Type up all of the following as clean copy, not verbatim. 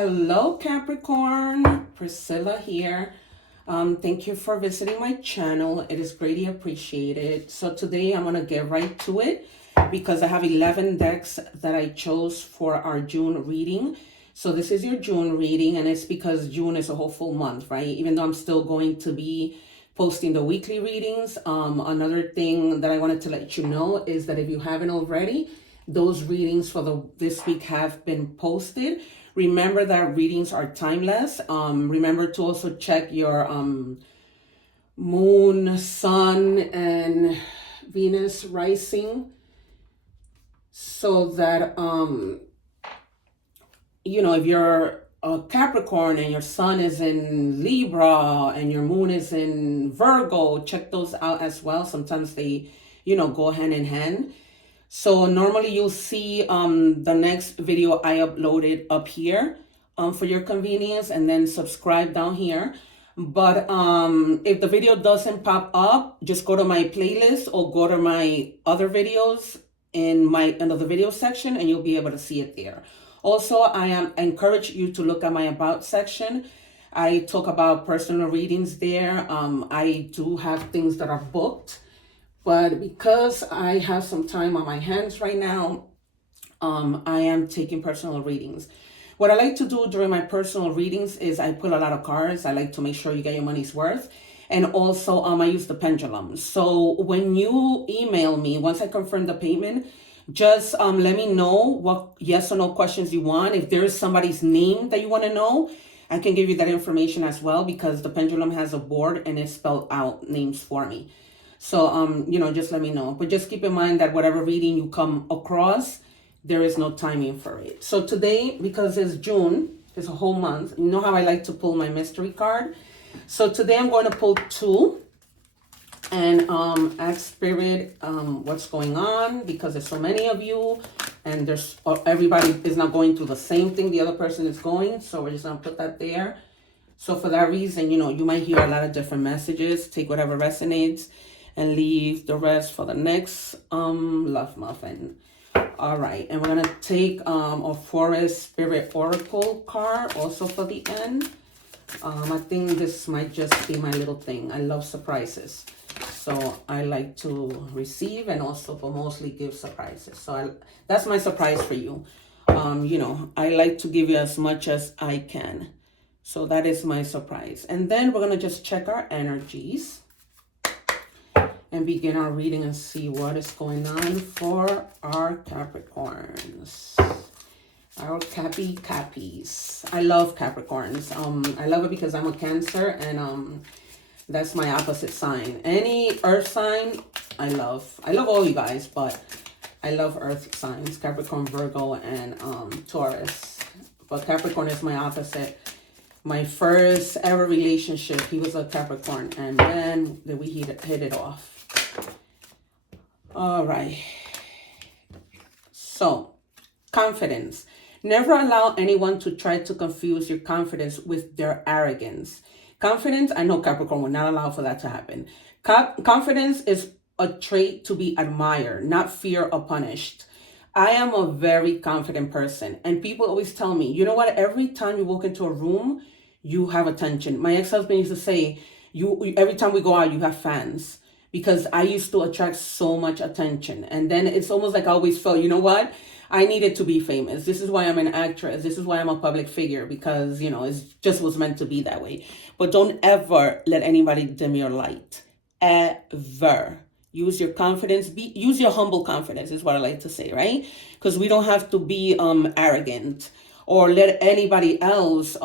Hello, Capricorn. Priscilla here. Thank you for visiting my channel. It is greatly appreciated. So today I'm going to get right to it because I have 11 decks that I chose for our June reading. So this is your June reading, and it's because June is a whole full month, right? Even though I'm still going to be posting the weekly readings. Another thing that I wanted to let you know is that if you haven't already, those readings for this week have been posted. Remember that readings are timeless. Remember to also check your moon, sun, and Venus rising so that, if you're a Capricorn and your sun is in Libra and your moon is in Virgo, check those out as well. Sometimes they, go hand in hand. So normally you'll see the next video I uploaded up here for your convenience, and then subscribe down here. But if the video doesn't pop up, just go to my playlist or go to my other videos in the video section, and you'll be able to see it there. Also, I encourage you to look at my about section. I talk about personal readings there. I do have things that are booked. But because I have some time on my hands right now, I am taking personal readings. What I like to do during my personal readings is I pull a lot of cards. I like to make sure you get your money's worth. And also, I use the pendulum. So when you email me, once I confirm the payment, just let me know what yes or no questions you want. If there is somebody's name that you want to know, I can give you that information as well, because the pendulum has a board and it spelled out names for me. So, just let me know. But just keep in mind that whatever reading you come across, there is no timing for it. So today, because it's June, it's a whole month. You know how I like to pull my mystery card? So today I'm going to pull two and ask Spirit what's going on, because there's so many of you and everybody is not going through the same thing the other person is going. So we're just going to put that there. So for that reason, you might hear a lot of different messages. Take whatever resonates and leave the rest for the next love muffin. All right, and we're gonna take a Forest Spirit Oracle card also for the end. I think this might just be my little thing. I love surprises, so I like to receive and also but mostly give surprises. So that's my surprise for you. I like to give you as much as I can. So that is my surprise. And then we're gonna just check our energies and begin our reading and see what is going on for our Capricorns. Our Cappies. I love Capricorns. I love it because I'm a Cancer, and that's my opposite sign. Any earth sign, I love. I love all you guys, but I love earth signs, Capricorn, Virgo, and Taurus. But Capricorn is my opposite. My first ever relationship, he was a Capricorn, and then we hit it off. All right. So, confidence. Never allow anyone to try to confuse your confidence with their arrogance. Confidence, I know Capricorn will not allow for that to happen. Confidence is a trait to be admired, not feared or punished. I am a very confident person, and people always tell me, you know what, every time you walk into a room, you have attention. My ex-husband used to say, every time we go out, you have fans, because I used to attract so much attention. And then it's almost like I always felt, you know what, I needed to be famous. This is why I'm an actress. This is why I'm a public figure, because, it just was meant to be that way. But don't ever let anybody dim your light. Ever. Use your confidence. Use your humble confidence is what I like to say, right? Because we don't have to be arrogant or let anybody else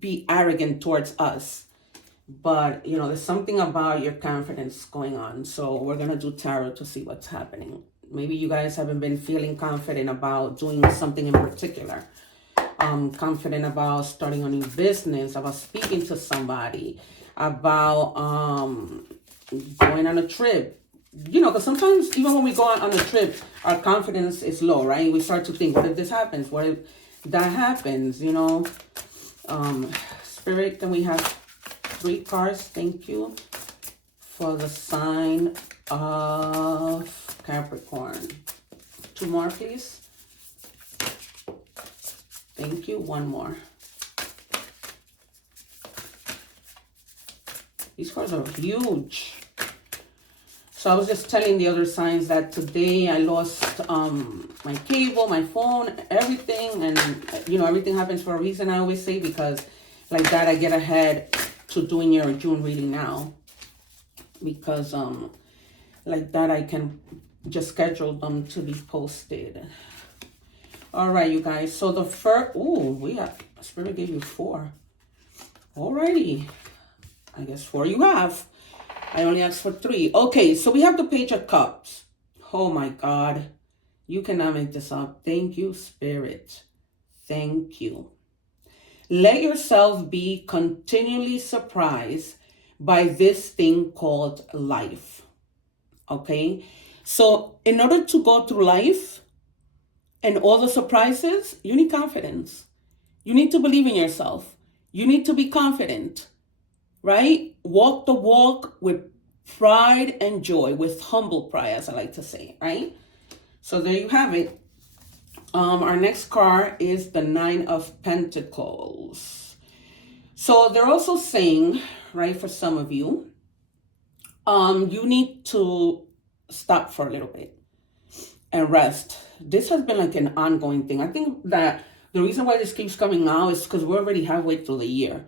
be arrogant towards us. But, there's something about your confidence going on. So we're going to do tarot to see what's happening. Maybe you guys haven't been feeling confident about doing something in particular. Confident about starting a new business, about speaking to somebody, about going on a trip. Because sometimes even when we go on a trip, our confidence is low, right? We start to think, what if this happens? What if that happens? Spirit, can we have 3 cards? Thank you. For the sign of Capricorn. 2 more, please. Thank you. One more. These cards are huge. So I was just telling the other signs that today I lost my cable, my phone, everything. And, you know, everything happens for a reason, I always say, because like that, I get ahead to doing your June reading now. Because like that, I can just schedule them to be posted. All right, you guys. So the first, Spirit gave you 4. Alrighty. I guess 4 you have. I only asked for 3. Okay, so we have the Page of Cups. Oh my God. You cannot make this up. Thank you, Spirit. Thank you. Let yourself be continually surprised by this thing called life. Okay? So in order to go through life and all the surprises, you need confidence. You need to believe in yourself. You need to be confident. Right? Walk the walk with pride and joy, with humble pride, as I like to say, right? So there you have it. Our next card is the 9 of Pentacles. So they're also saying, right, for some of you, you need to stop for a little bit and rest. This has been like an ongoing thing. I think that the reason why this keeps coming out is because we're already halfway through the year.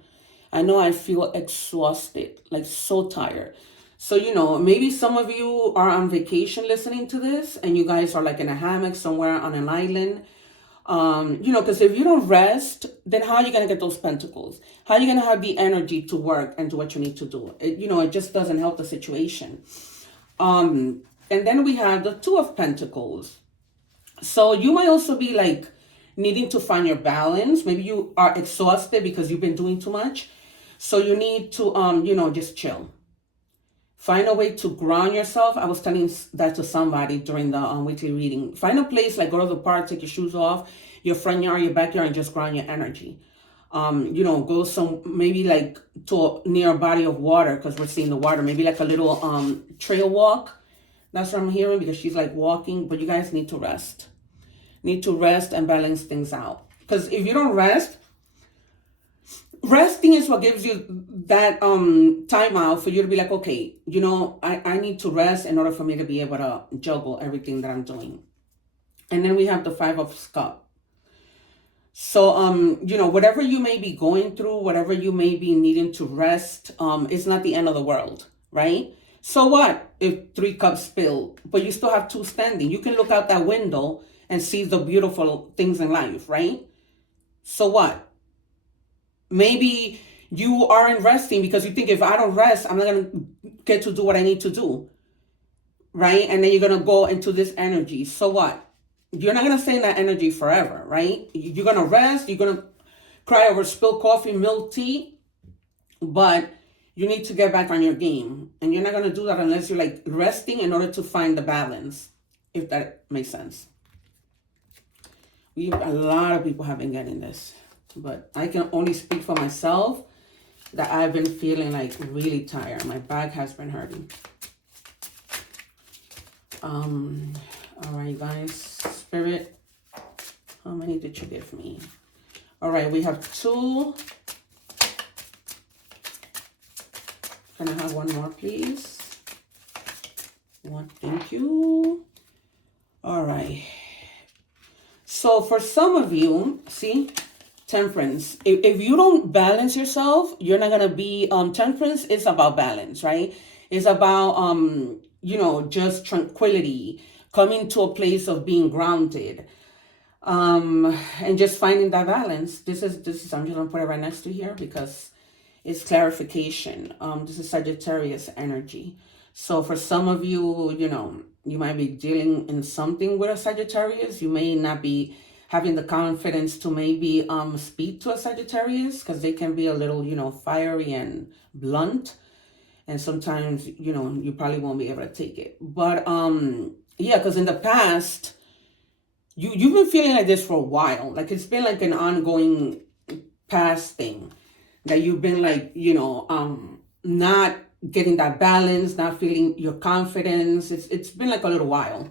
I know I feel exhausted, like so tired. So, you know, maybe some of you are on vacation listening to this and you guys are like in a hammock somewhere on an island. You know, because if you don't rest, then how are you going to get those pentacles? How are you going to have the energy to work and do what you need to do? It just doesn't help the situation. And then we have the 2 of Pentacles. So you might also be like needing to find your balance. Maybe you are exhausted because you've been doing too much. So you need to, just chill. Find a way to ground yourself. I was telling that to somebody during the weekly reading. Find a place, like go to the park, take your shoes off, your front yard, your backyard, and just ground your energy. Go maybe like to near a body of water, because we're seeing the water. Maybe like a little trail walk. That's what I'm hearing, because she's like walking. But you guys need to rest. Need to rest and balance things out. Because if you don't rest, resting is what gives you that time out for you to be like, okay, I need to rest in order for me to be able to juggle everything that I'm doing. And then we have the 5 of Cups. So, whatever you may be going through, whatever you may be needing to rest, it's not the end of the world, right? So what if 3 cups spill, but you still have 2 standing? You can look out that window and see the beautiful things in life, right? So what? Maybe you aren't resting because you think, if I don't rest, I'm not going to get to do what I need to do, right? And then you're going to go into this energy. So what? You're not going to stay in that energy forever, right? You're going to rest. You're going to cry over spilled coffee, milk tea. But you need to get back on your game. And you're not going to do that unless you're like resting in order to find the balance, if that makes sense. A lot of people have been getting this. But I can only speak for myself that I've been feeling like really tired. My back has been hurting. All right, guys. Spirit, how many did you give me? All right, we have 2. Can I have one more, please? One, thank you. All right. So for some of you, see, Temperance. If you don't balance yourself, you're not gonna be. Temperance is about balance, right? It's about just tranquility, coming to a place of being grounded, and just finding that balance. This is. I'm just gonna put it right next to here because it's clarification. This is Sagittarius energy. So for some of you, you might be dealing in something with a Sagittarius. You may not be having the confidence to maybe speak to a Sagittarius, because they can be a little, fiery and blunt. And sometimes, you probably won't be able to take it. But because in the past, you've been feeling like this for a while. Like it's been like an ongoing past thing that you've been like, not getting that balance, not feeling your confidence. It's been like a little while.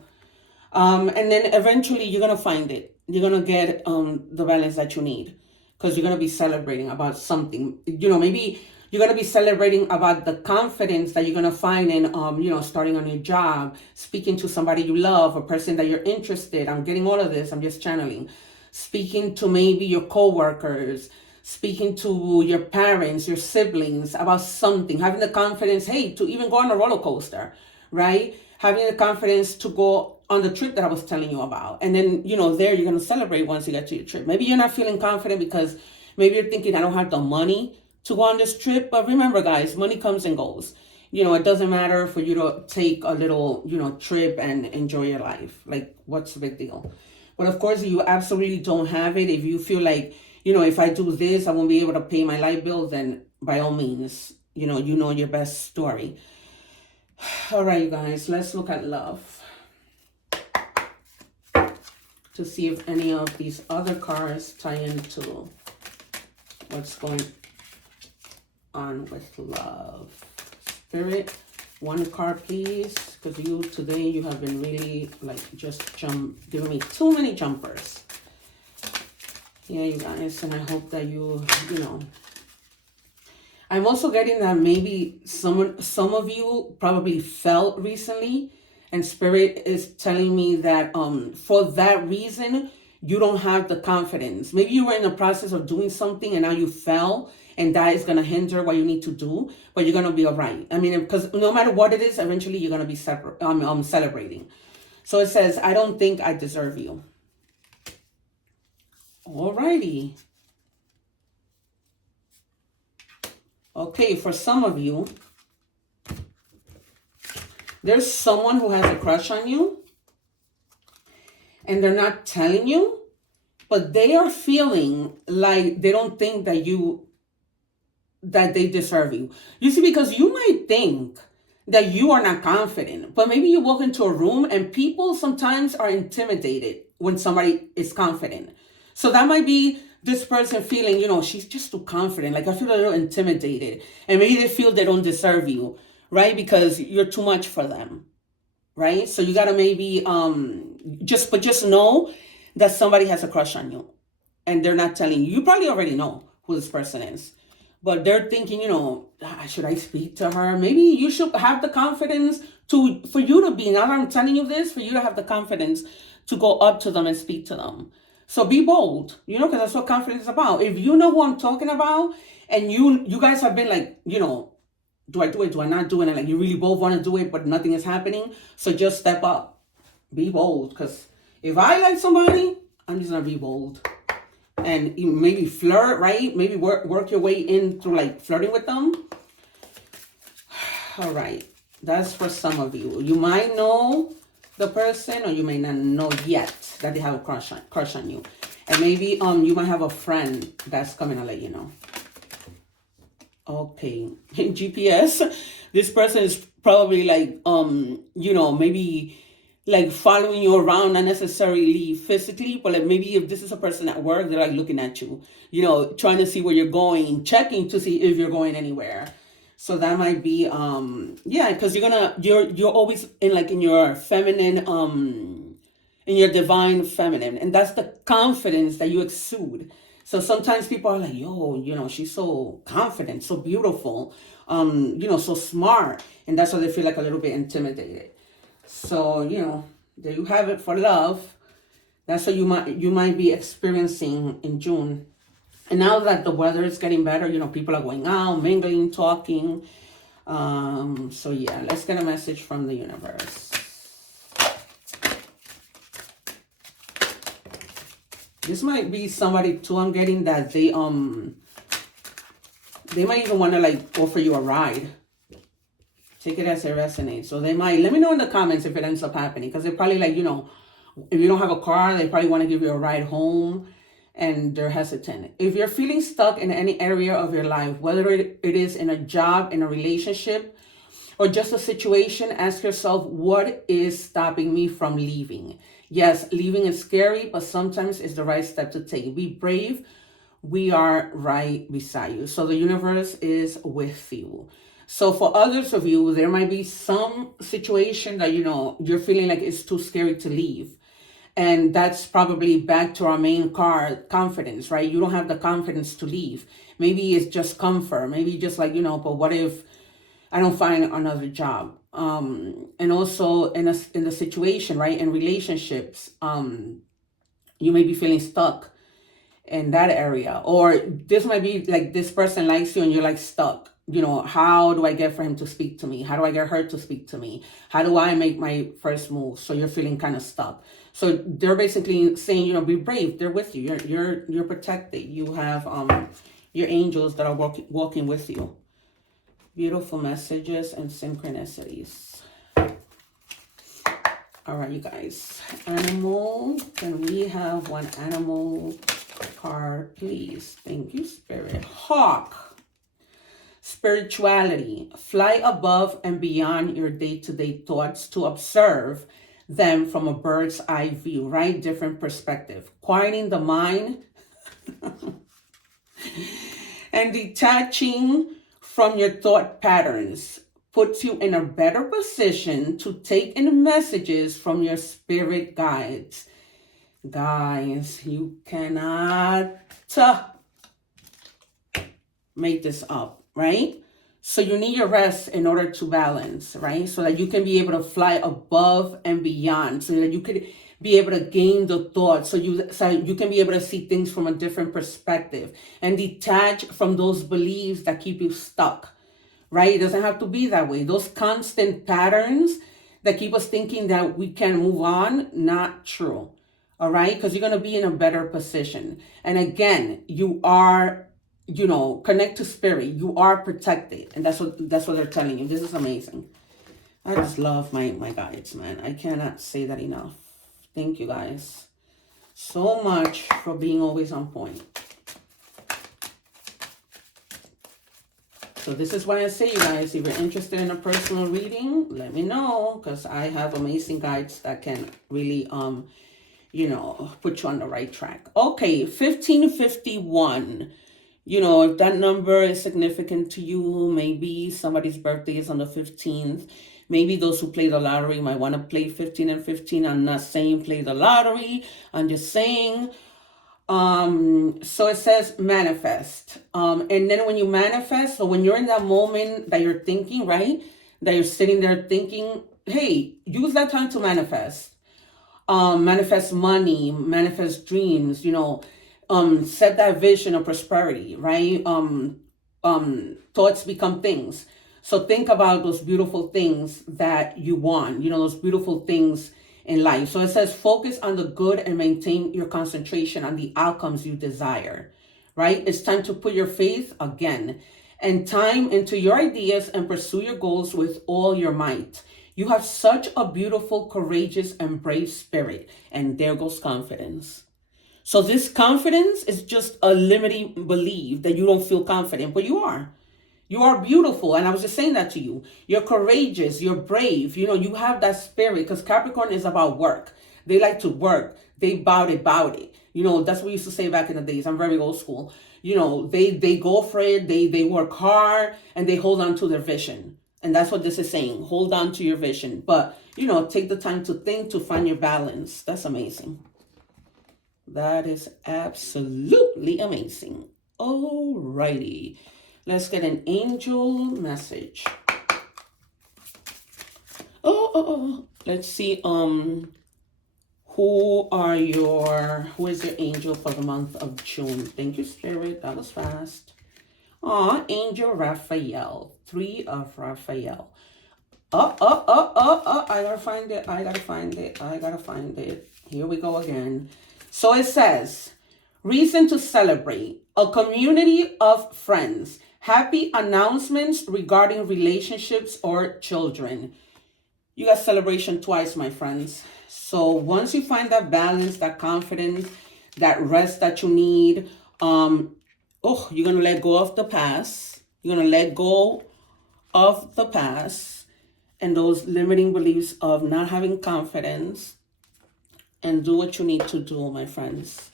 And then eventually you're going to find it. you're going to get the balance that you need, because you're going to be celebrating about something. Maybe you're going to be celebrating about the confidence that you're going to find in, starting a new job, speaking to somebody you love, a person that you're interested. I'm getting all of this. I'm just channeling. Speaking to maybe your coworkers, speaking to your parents, your siblings about something, having the confidence, hey, to even go on a roller coaster, right? Having the confidence to go on the trip that I was telling you about. And then, there you're going to celebrate once you get to your trip. Maybe you're not feeling confident because maybe you're thinking, I don't have the money to go on this trip. But remember, guys, money comes and goes. It doesn't matter for you to take a little, trip and enjoy your life. Like, what's the big deal? But of course, you absolutely don't have it. If you feel like, if I do this, I won't be able to pay my light bill, then by all means, you know your best story. All right, you guys, let's look at love to see if any of these other cards tie into what's going on with love. Spirit, one card, please, because today you have been really just giving me too many jumpers. Yeah, you guys, and I hope that I'm also getting that maybe some of you probably felt recently, and Spirit is telling me that for that reason you don't have the confidence. Maybe you were in the process of doing something and now you fell, and that is going to hinder what you need to do, but you're going to be all right. I mean, because no matter what it is, eventually you're going to be celebrating. So it says, I don't think I deserve you. Alrighty. Okay, for some of you, there's someone who has a crush on you, and they're not telling you, but they are feeling like they don't think that they deserve you. You see, because you might think that you are not confident, but maybe you walk into a room and people sometimes are intimidated when somebody is confident. So that might be this person feeling, she's just too confident. Like, I feel a little intimidated. And maybe they feel they don't deserve you, right? Because you're too much for them, right? So you got to maybe just know that somebody has a crush on you. And they're not telling you. You probably already know who this person is. But they're thinking, should I speak to her? Maybe you should have the confidence for you to be, now that I'm telling you this, for you to have the confidence to go up to them and speak to them. So be bold, because that's what confidence is about. If you know who I'm talking about, and you guys have been like, do I do it? Do I not do it? And like, you really both want to do it, but nothing is happening. So just step up, be bold. Because if I like somebody, I'm just going to be bold. And maybe flirt, right? Maybe work your way in through like flirting with them. All right. That's for some of you. You might know the person, or you may not know yet that they have a crush on you. And maybe you might have a friend that's coming to let you know. Okay. GPS. This person is probably like maybe like following you around, not necessarily physically, but like maybe if this is a person at work, they're like looking at you, trying to see where you're going, checking to see if you're going anywhere. So that might be, because you're always in your feminine, in your divine feminine. And that's the confidence that you exude. So sometimes people are like, yo, she's so confident, so beautiful, so smart. And that's why they feel like a little bit intimidated. So, there you have it for love. That's what you might be experiencing in June. And now that the weather is getting better, people are going out, mingling, talking. So yeah, let's get a message from the universe. This might be somebody too. I'm getting that they might even want to like offer you a ride. Take it as it resonates. So they might, let me know in the comments if it ends up happening. Because they're probably like, if you don't have a car, they probably want to give you a ride home. And they're hesitant. If you're feeling stuck in any area of your life, whether it is in a job, in a relationship, or just a situation, ask yourself, what is stopping me from leaving? Yes, leaving is scary, but sometimes it's the right step to take. Be brave. We are right beside you. So the universe is with you. So for others of you, there might be some situation that, you're feeling like it's too scary to leave. And that's probably back to our main card, confidence, right? You don't have the confidence to leave. Maybe it's just comfort. Maybe just like, but what if I don't find another job? And also in the situation, right? In relationships, you may be feeling stuck in that area. Or this might be like this person likes you and you're like stuck. How do I get for him to speak to me? How do I get her to speak to me? How do I make my first move? So you're feeling kind of stuck. So they're basically saying, be brave. They're with you. You're protected. You have your angels that are walking with you. Beautiful messages and synchronicities. All right, you guys. Animal. Can we have one animal card, please? Thank you, Spirit. Hawk. Spirituality. Fly above and beyond your day-to-day thoughts to observe them from a bird's eye view, right? Different perspective. Quieting the mind and detaching from your thought patterns puts you in a better position to take in messages from your spirit guides. Guys, you cannot make this up, right? So you need your rest in order to balance, right? So that you can be able to fly above and beyond, so that you could be able to gain the thoughts, so you can be able to see things from a different perspective and detach from those beliefs that keep you stuck, right? It doesn't have to be that way. Those constant patterns that keep us thinking that we can move on, not true, all right? Because you're going to be in a better position. And again, you are, connect to spirit. You are protected. And that's what they're telling you. This is amazing. I just love my guides, man. I cannot say that enough. Thank you guys so much for being always on point. So this is why I say, you guys, if you're interested in a personal reading, let me know, because I have amazing guides that can really, put you on the right track. Okay, 1551. If that number is significant to you, maybe somebody's birthday is on the 15th. Maybe those who play the lottery might want to play 15 and 15. I'm not saying play the lottery. I'm just saying. So it says manifest. And then when you manifest, so when you're in that moment that you're thinking, right? That you're sitting there thinking, hey, use that time to manifest. Manifest money, manifest dreams, set that vision of prosperity, right? Thoughts become things. So think about those beautiful things that you want, those beautiful things in life. So it says focus on the good and maintain your concentration on the outcomes you desire, right? It's time to put your faith again and time into your ideas and pursue your goals with all your might. You have such a beautiful, courageous, and brave spirit. And there goes confidence. So this confidence is just a limiting belief that you don't feel confident, but you are. You are beautiful. And I was just saying that to you. You're courageous. You're brave. You have that spirit, because Capricorn is about work. They like to work. They bout it. That's what we used to say back in the days. I'm very old school. They go for it. They work hard and they hold on to their vision. And that's what this is saying. Hold on to your vision. But, take the time to think, to find your balance. That's amazing. That is absolutely amazing. Alrighty. Let's get an angel message. Let's see. Who is your angel for the month of June? Thank you, Spirit. That was fast. Angel Raphael. 3 of Raphael. I gotta find it. Here we go again. So it says, reason to celebrate. A community of friends. Happy announcements regarding relationships or children. You got celebration twice, my friends. So once you find that balance, that confidence, that rest that you need, you're going to let go of the past. You're going to let go of the past and those limiting beliefs of not having confidence, and do what you need to do, my friends.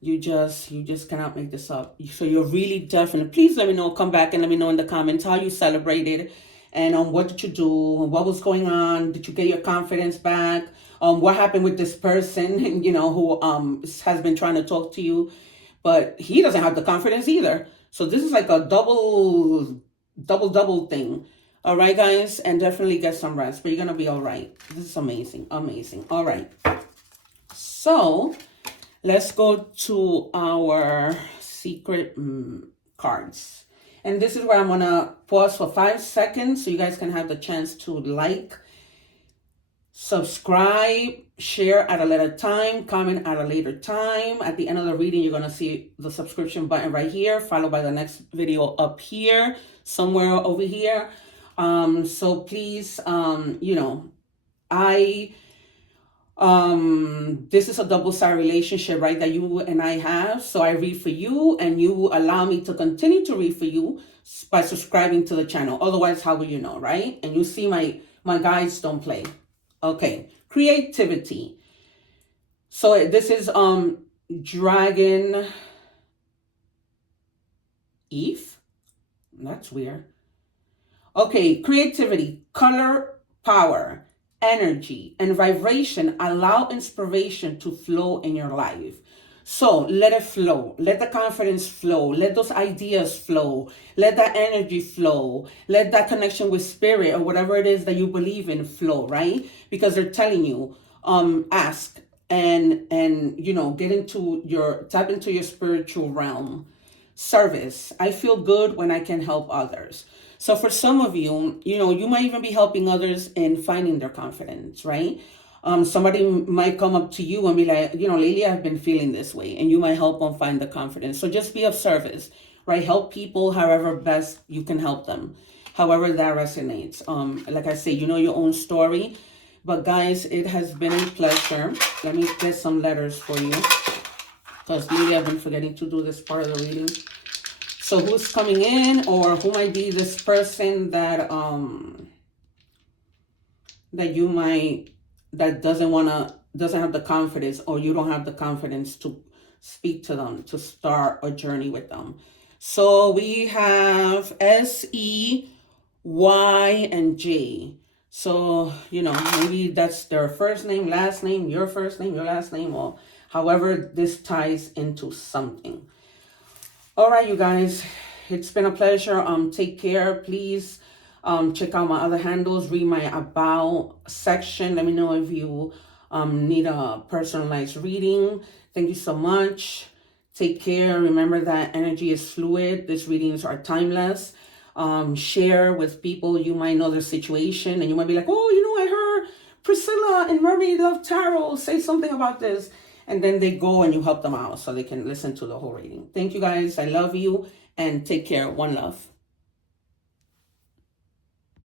You just cannot make this up. So you're really definite. Please let me know. Come back and let me know in the comments how you celebrated and what did you do? What was going on? Did you get your confidence back? What happened with this person, who has been trying to talk to you, but he doesn't have the confidence either. So this is like a double thing. All right, guys, and definitely get some rest, but you're gonna be all right. This is amazing, amazing. All right, so let's go to our secret cards. And this is where I'm gonna pause for 5 seconds so you guys can have the chance to like, subscribe, share at a later time, comment at a later time. At the end of the reading, you're gonna see the subscription button right here, followed by the next video up here, somewhere over here. So please, this is a double-sided relationship, right, that you and I have. So I read for you, and you allow me to continue to read for you by subscribing to the channel. Otherwise, how will you know, right? And you see my guides don't play. Okay, creativity. So this is Dragon Eve. That's weird. Okay, creativity, color, power, energy, and vibration allow inspiration to flow in your life. So let it flow. Let the confidence flow. Let those ideas flow. Let that energy flow. Let that connection with spirit or whatever it is that you believe in flow, right? Because they're telling you, ask and get into tap into your spiritual realm. Service. I feel good when I can help others. So for some of you, you might even be helping others in finding their confidence, right? Somebody might come up to you and be like, lately I've been feeling this way, and you might help them find the confidence. So just be of service, right? Help people however best you can help them, however that resonates. Like I say, you know your own story. But guys, it has been a pleasure. Let me get some letters for you, because maybe I've been forgetting to do this part of the reading. So who's coming in, or who might be this person that that doesn't have the confidence, or you don't have the confidence to speak to them, to start a journey with them. So we have S-E, Y, and J. So, maybe that's their first name, last name, your first name, your last name, or however this ties into something. All right, you guys, it's been a pleasure. Take care. Please check out my other handles. Read my about section. Let me know if you need a personalized reading. Thank you so much. Take care. Remember that energy is fluid. These readings are timeless. Share with people. You might know their situation, and you might be like, oh, I heard Priscilla and Mermaid Love Tarot say something about this. And then they go and you help them out so they can listen to the whole reading. Thank you guys. I love you, and take care. One love.